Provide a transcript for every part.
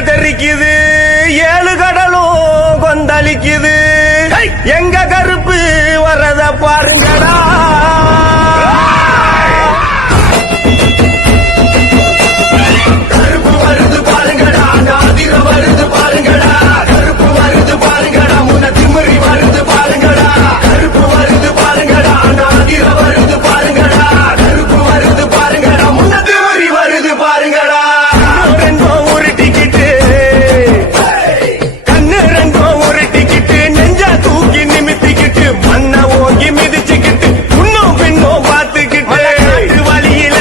புயல் தெரிக்குது, 7 கடலும் கொந்தளிக்குது. எங்க கருப்பு வரத பாருங்கடா. கருப்பு வருது பாருங்கடா, நாதிர வருது பாருங்கடா. கருப்பு வருது பாருங்கடா, முன்ன திமிரி வருது பாருங்கடா. கருப்பு வருது பாருங்கடா, நாதிர வருது பாருங்கடா. கருப்பு வருது பாருங்கடா, முன்ன திமிரி வருது பாருங்கடா. ரெண்டும் ஒரு டிக்கெட்டு, கண்ணு ரெண்டும் ஒரு டிக்கெட்டு. நெஞ்ச தூக்கி நிமித்திக்கிட்டு, மண்ண ஓங்கி மிதிச்சுக்கிட்டு, முன்னும் பின்னும் பார்த்துக்கிட்டு, காட்டு வழியில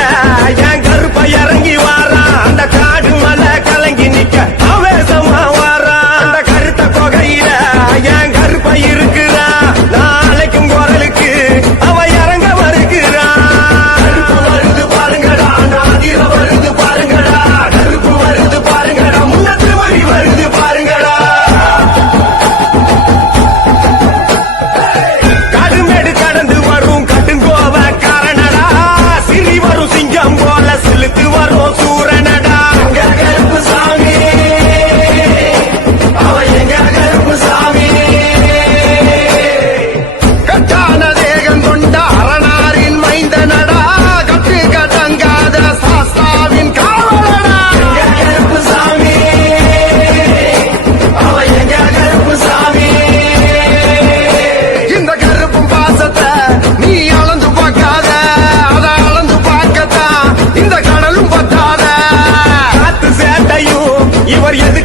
என் கருப்ப இறங்கி வாரான். அந்த காடு மலை கலங்கி நிக்க ஆவேசமா வாரான். அந்த கருத்த கொகையில என் கருப்ப இருக்கிறான். நாளைக்கும் குரலுக்கு அவ இறங்க வருகிறான். கருப்பு வருது பாருங்கடா, நாதிர வருது பாருங்கடா. கருப்பு வருது பாருங்கடா, முன்னத்து வழி வருது பாருங்கடா. கடுமேடு கடந்து வரும் கடுங்கோவ காரணடா. சிறி வரும் சிங்கம் போல சிலுத்து வரும் சூரனடா. எங்க கருப்பு சாமி, அவ எங்க கருப்பு சாமி. கட்டான தேகம் கொண்ட அரணாரின் மைந்தனடா. கட்டு கட்டங்காத சாஸ்தாவின் காவலடா. எங்க கருப்பு சாமி, அவ எங்க கருப்பு சாமி. இந்த கருப்பும் பாசத்தை நீ அளந்து பார்க்காத, அதை அளந்து பார்க்கத்தான் இந்த கடலும் பத்தாத. காத்து சேட்டையும் இவர் எது